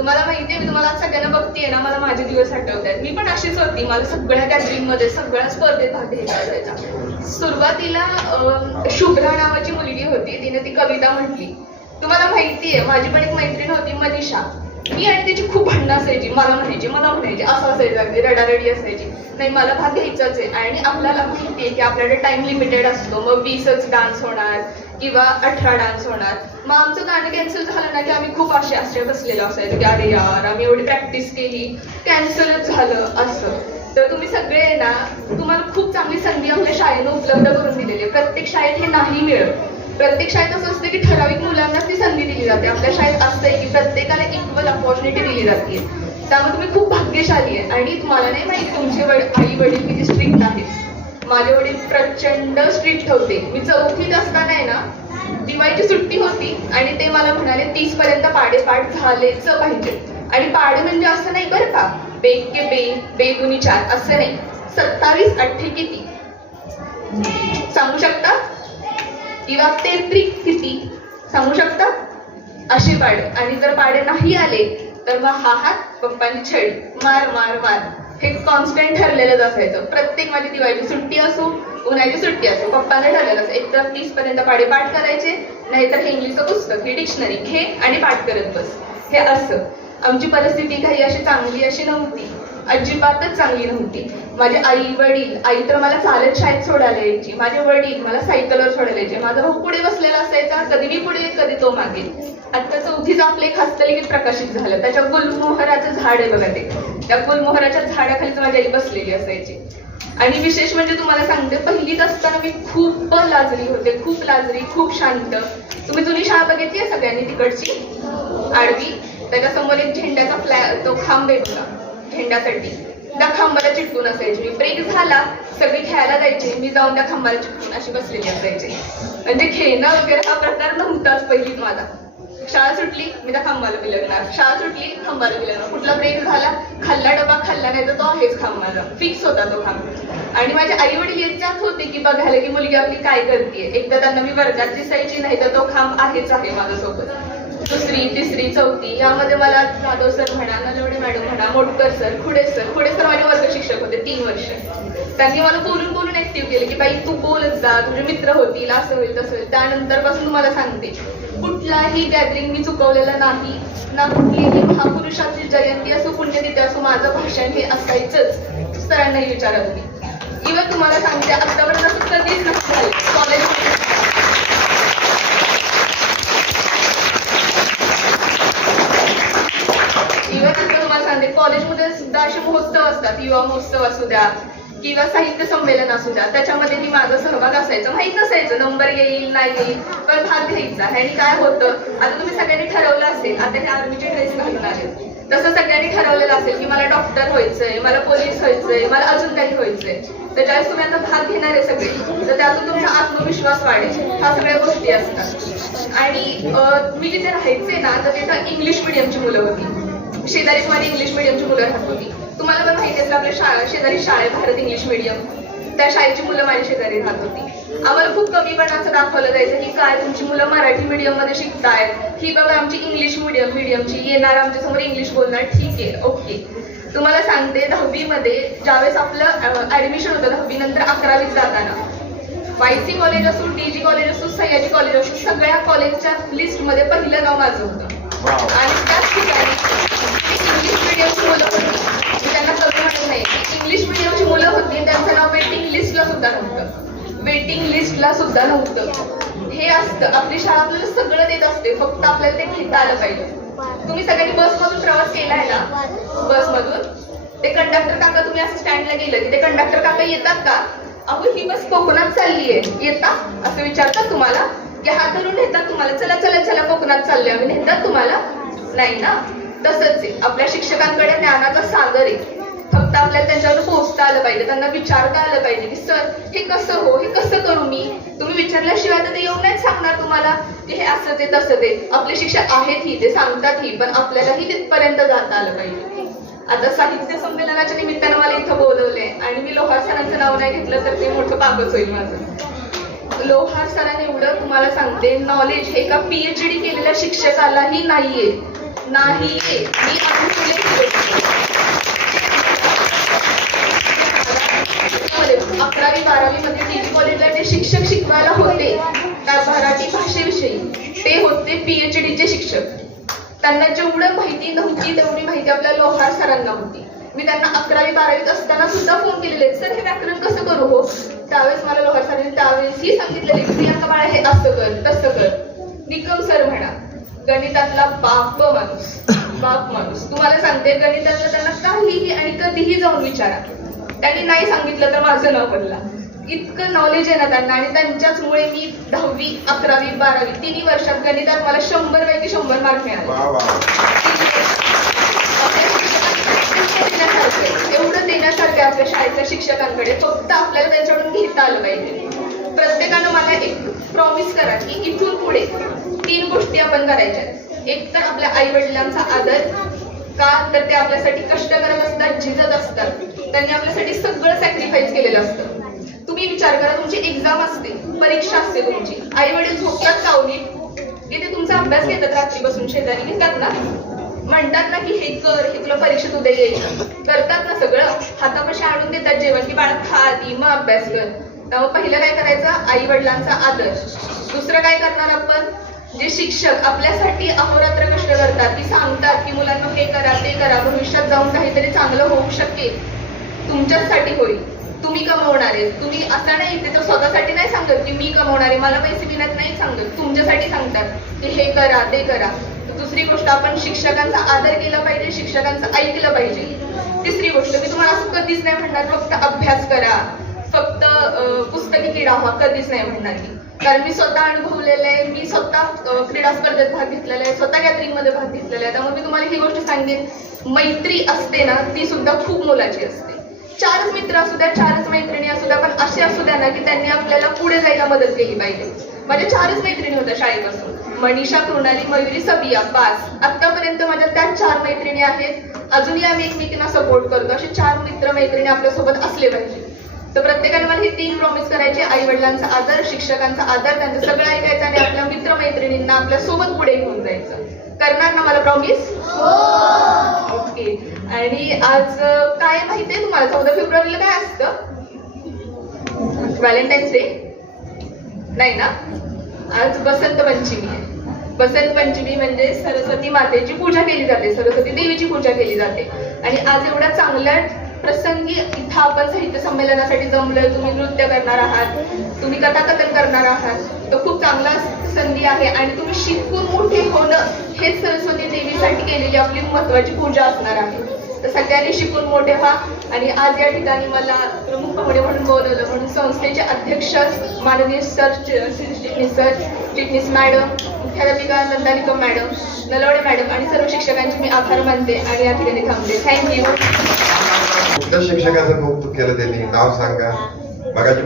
तुम्हाला माहितीये मी तुम्हाला सगळ्यांना बघतीये ना मला माझे दिवस आठवत आहेत मी पण अशीच होती. मला सगळ्या गॅदरिंगमध्ये सगळ्या स्पर्धेत भाग घ्यायचा असायचा. सुरुवातीला शुभ्रा नावाची मुलगी होती. तिने ती कविता म्हटली. तुम्हाला माहितीये माझी पण एक मैत्रीण होती मनीषा. मी आणि तिची खूप भांडणं असायची. मला म्हणायची मला म्हणायची असं असायचं अगदी रडारडी असायची. नाही मला भाग घ्यायचाच आहे. आणि आपल्याला माहितीये की आपल्याकडे टाइम लिमिटेड असतो. मग वीसच डान्स होणार किंवा अठरा डान्स होणार. मग आमचं गाणं कॅन्सल झालं ना की आम्ही खूप असे आश्रय बसलेलो असायचो की अरे यार आम्ही एवढी प्रॅक्टिस केली कॅन्सलच झालं असं. तर तुम्ही सगळे आहे ना तुम्हाला खूप चांगली संधी आपल्या शाळेनं उपलब्ध करून दिलेली आहे. प्रत्येक शाळेत हे नाही मिळत. प्रत्येक शाळेत असं असतं की ठराविक मुलांनाच ती संधी दिली जाते. आपल्या शाळेत असतंय की प्रत्येकाला इक्वल अपॉर्च्युनिटी दिली जाते. त्यामुळे तुम्ही खूप भाग्यशाली आहे. आणि तुम्हाला नाही माहिती तुमचे वड आई वडील किती स्ट्रिक्ट आहेत. माझे वडील प्रचंड स्ट्रिक्ट होते. मी चौथीत असताना आहे ना दिवाळीची सुट्टी होती आणि ते मला म्हणाले तीस पर्यंत पाडेपाठ झालेच पाहिजे. आणि पाडे म्हणजे असं नाही बरं का बेग के बे बेगुनी चार असं नाही. सत्तावीस अठ्ठे किती? सांगू शकता? किंवा तेत्री किती? सांगू शकता? असे पाडे. आणि जर पाडे नाही आले तर मग हा हात पप्पांनी छेड मार मार मार. हे कॉन्स्टंट ठरलेलंच असायचं. प्रत्येक माझी दिवाळीची सुट्टी असो उन्हाळ्याची सुट्टी असो पप्पाने ठरलेलं असं एक तर तीस पर्यंत पाडे पाठ करायचे नाहीतर हे इंग्लिशचं पुस्तक ही डिक्शनरी घे आणि पाठ करत बस. हे असं. आमची परिस्थिती काही अशी चांगली अशी नव्हती. अजिबातच चांगली नव्हती. माझे आई वडील आई तर मला चालत शाळेत सोडायला यायची. माझे वडील मला सायकलवर सोडायला यायचे. माझा भाऊ पुढे बसलेला असायचा. कधी मी पुढे कधी तो मागे. आता चौथीच आपलं एक हस्तलिखित प्रकाशित झालं. त्याच्या गुलमोहराचं झाड आहे बघा ते. त्या गुलमोहराच्या झाडाखालीच माझी आई बसलेली असायची. आणि विशेष म्हणजे तुम्हाला सांगते पहिलीत असताना मी खूप लाजरी होते खूप लाजरी खूप शांत. तुम्ही जुनी शाळा बघितली आहे सगळ्यांनी तिकडची? आडवी. त्याच्यासमोर एक झेंड्याचा फ्लॅ तो खांब आहे बघा झेंड्यासाठी. त्या खांबाला चिटकून असायची. मी ब्रेक झाला सगळी खेळायला जायचे. मी जाऊन त्या खांबाला चिटकून अशी बसलेली असायचे. म्हणजे खेळणं वगैरे हा प्रकार नव्हताच पहिलीत माझा. शाळा सुटली मी त्या खांबाला बिलगणार शाळा सुटली खांबाला बिलगणार कुठला ब्रेक झाला खाल्ला डबा खाल्ला नाही तर तो आहेच खांब माझा. फिक्स होता तो खांब. आणि माझे आई वडील याच्यात होते की बघायला की मुलगी आपली काय करते एकदा त्यांना मी वर्गात दिसायची नाही तर तो खांब आहेच आहे माझ्यासोबत. दुसरी तिसरी चौथी यामध्ये मला जाधव सर म्हणा नलवडे मॅडम म्हणा Motkar sir Khude sir Khude sir माझे वर्ग शिक्षक होते तीन वर्ष. त्यांनी मला बोलून बोलून ऍक्टिव्ह केले की बाई तू बोलत जा. तुझे मित्र होतील असं होईल तसं होईल. त्यानंतरपासून तुम्हाला सांगते. कुठलाही गॅदरिंग मी चुकवलेला नाही. ना कुठलीही महापुरुषाची जयंती असो पुण्यतिथी असो माझं भाषण हे असायचंच. सरांनाही विचारत मी इव्हन तुम्हाला सांगते आतापर्यंत असं कधीच नसतं कॉलेज इव्हन आता तुम्हाला सांगते कॉलेजमध्ये सुद्धा असे महोत्सव असतात युवा महोत्सव असू द्या किंवा साहित्य संमेलन असू द्या त्याच्यामध्ये मी माझा सहभाग असायचा. माहीत नसायचं नंबर येईल नाही येईल पण भाग घ्यायचा ह्यानी काय होतं? आता तुम्ही सगळ्यांनी ठरवलं असेल आता हे आर्मीचे ड्रेस घालून आले तसं सगळ्यांनी ठरवलेलं असेल की मला डॉक्टर व्हायचंय मला पोलीस व्हायचंय मला अजून काही व्हायचंय. तर ज्यावेळेस तुम्ही आता भाग घेणार आहे सगळे तर त्यातून तुमचा आत्मविश्वास वाढेल. ह्या सगळ्या गोष्टी असतात. आणि मी जिथे राहायचे ना तर तिथं इंग्लिश मिडियमची मुलं होती. शेजारीच माझी इंग्लिश मिडियमची मुलं राहत होती. तुम्हाला पण माहिती असेल आपल्या शाळा शेजारी शाळा आहे भारत इंग्लिश मिडियम त्या शाळेची मुलं माझ्या शेजारी राहत होती. आम्हाला खूप कमी पण असं दाखवलं जायचं की काय तुमची मुलं मराठी मीडियममध्ये शिकतायत. ही बघा आमची इंग्लिश मिडियम मीडियमची येणार आमच्यासमोर इंग्लिश बोलणार. ठीक आहे ओके. तुम्हाला सांगते दहावी मध्ये ज्यावेळेस आपलं ऍडमिशन होतं दहावी नंतर अकरावीत जाताना वायसी कॉलेज असो डी जी कॉलेज असो सह्याजी कॉलेज असो सगळ्या कॉलेजच्या लिस्टमध्ये पहिलं नाव माझं होतं. आणि त्याच ठिकाणी मिडियमची मुलं होती. त्यांना कमी म्हणत नाही. इंग्लिश मिडियमची मुलं होती त्यांचं नाव वेटिंग लिस्टला सुद्धा नव्हतं. वेटिंग लिस्टला सुद्धा नव्हतं. हे असतं. आपली शाळा आपल्याला सगळं देत असते. फक्त आपल्याला ते घेता आलं पाहिजे. तुम्ही सगळ्यांनी बसमधून प्रवास केलाय ना? बसमधून? ते कंडक्टर काका तुम्ही असं स्टँडला गेलं की ते कंडक्टर काका येतात का? अहो ही बस कोकणात चाललीये. येता? असं विचारतात तुम्हाला? की हात धरून नेतात तुम्हाला चला चला चला कोकणात चाललोय. आम्ही नेतात तुम्हाला? नाही ना? तसंच आपल्या शिक्षकांकडे ज्ञानाचा सागर आहे. फक्त आपल्याला त्यांच्यावर पोहोचता आलं पाहिजे त्यांना विचारता आलं पाहिजे की सर हे कसं हो? हे कसं करू मी? तुम्ही विचारल्याशिवाय तर ते येऊन नाही सांगणार तुम्हाला की हे असं ते तसं ते. आपले शिक्षक आहेत ही ते सांगतात ही पण आपल्यालाही तिथपर्यंत जाता आलं पाहिजे. आता साहित्य संमेलनाच्या निमित्तानं मला इथं बोलवलंय आणि मी लोहार सरांचं नाव नाही घेतलं तर ते मोठं पापच होईल माझं. लोहार सरांनी एवढं तुम्हाला सांगते नॉलेज हे एका पीएचडी केलेल्या शिक्षकालाही नाहीये. नाहीये मी अकरावी बारावी मध्ये डीजी कॉलेजला जे शिक्षक शिकवायला होते मराठी भाषेविषयी ते होते पीएचडी चे शिक्षक. त्यांना जेवढं माहिती नव्हती तेवढी माहिती आपल्या लोहार सरांना होती. मी त्यांना अकरावी बारावीत असताना सुद्धा फोन केलेले सर हे व्याकरण कसं करू हो? त्यावेळेस मला लोहार सरांनी त्यावेळेस ही सांगितलेली की प्रियांका बाळा हे असं कर तसं कर. निकम सर म्हणा. गणितातला बाप माणूस बाप माणूस. तुम्हाला सांगते गणितातलं त्यांना काहीही आणि कधीही जाऊन विचारा. त्यांनी नाही सांगितलं तर माझं नाव बदला. इतकं नॉलेज आहे ना त्यांना आणि त्यांच्याचमुळे मी दहावी अकरावी बारावी तिन्ही वर्षात गणितात मला शंभर पैकी शंभर मार्क मिळाले. एवढं देण्यासारखं आपल्या शाळेतल्या शिक्षकांकडे फक्त आपल्याला त्याच्याकडून घेता आलं पाहिजे. प्रत्येकानं मला एक प्रॉमिस करा की इथून पुढे तीन गोष्टी आपण करायच्या. एक तर आपल्या आई वडिलांचा आदर का? तर ते आपल्यासाठी कष्ट करत असतात झिजत असतात. त्यांनी आपल्यासाठी सगळं सॅक्रिफाईस केलेलं असतं. तुम्ही विचार करा तुमची एक्झाम असते परीक्षा असते तुमची. आई वडील झोपतात कावली की ते तुमचा अभ्यास घेतात रात्री बसून शेजारी. घेतात ना? म्हणतात ना की हे कर हे तुला परीक्षेत उद्या यायचं. करतात ना सगळं. हातापाशी आणून देतात जेवण की बाळा खा आधी मग अभ्यास कर. त्यामुळे पहिलं काय करायचं? आई वडिलांचा आदर. दुसरं काय करणार आपण? जे शिक्षक आपल्यासाठी अहोरात्र कष्ट करतात की सांगतात की मुलांना हे करा ते करा भविष्यात जाऊन काहीतरी चांगलं होऊ शकेल. तुमच्याचसाठी होईल. तुम्ही कमवणारे तुम्ही असं नाही ते तर स्वतःसाठी नाही सांगत की मी कमवणारे मला पैसे मिळत नाही सांगत. तुमच्यासाठी सांगतात की हे करा ते करा. दुसरी गोष्ट आपण शिक्षकांचा आदर केला पाहिजे शिक्षकांचं ऐकलं पाहिजे. तिसरी गोष्ट मी तुम्हाला असं कधीच नाही म्हणणार फक्त अभ्यास करा. फक्त पुस्तकी किडा व्हा कधीच नाही म्हणणार मी. कारण मी स्वतः अनुभवलेलं आहे. मी स्वतः क्रीडा स्पर्धेत भाग घेतलेला आहे. स्वतः गॅदरिंगमध्ये भाग घेतलेला आहे. त्यामुळे मी तुम्हाला ही गोष्ट सांगेन मैत्री असते ना ती सुद्धा खूप मोलाची असते. चारच मित्र असू द्या चारच मैत्रिणी असू द्या पण असे असू द्या ना की त्यांनी आपल्याला पुढे जायला मदत केली पाहिजे. माझ्या चारच मैत्रिणी होत्या शाळेपासून. मनीषा कृणाली मयुरी सबिया पास आतापर्यंत माझ्या त्या चार मैत्रिणी आहेत. अजूनही आम्ही एकमेकींना सपोर्ट करतो. असे चार मित्र मैत्रिणी आपल्यासोबत असले पाहिजे. तर प्रत्येकाने मला हे तीन प्रॉमिस करायचे. आई वडिलांचा आदर शिक्षकांचा आदर त्यांचं सगळं ऐकायचं आणि आपल्या मित्र मैत्रिणींना आपल्यासोबत पुढे घेऊन जायचं. करणार ना मला प्रॉमिस ओके आणि आज काय माहितीये तुम्हाला? चौदा फेब्रुवारीला काय असतं? व्हॅलेंटाईन्स डे नाही ना? आज बसंत पंचमी आहे. बसंत पंचमी म्हणजे सरस्वती मातेची पूजा केली जाते. सरस्वती देवीची पूजा केली जाते. आणि आज एवढ्या चांगल्या प्रसंगी इथं आपण साहित्य संमेलनासाठी जमलोय. तुम्ही नृत्य करणार आहात तुम्ही कथाकथन करणार आहात. तर खूप चांगला संधी आहे आणि तुम्ही शिकून मोठे होणं हेच सरस्वती देवीसाठी केलेली आपली महत्वाची पूजा असणार आहे. तर सगळ्यांनी शिकून मोठे व्हा आणि आज या ठिकाणी मला प्रमुख पाहुणे म्हणून बोलवलं. म्हणून संस्थेचे अध्यक्ष माननीय sir Chitnis sir Chitnis madam मुख्याध्यापिका नंदानिकम मॅडम नलवडे मॅडम आणि सर्व शिक्षकांचे मी आभार मानते आणि या ठिकाणी थांबते. थँक्यू कुठल्या शिक्षकाचं कौतुक केलं त्यांनी? नाव सांगा. मगाची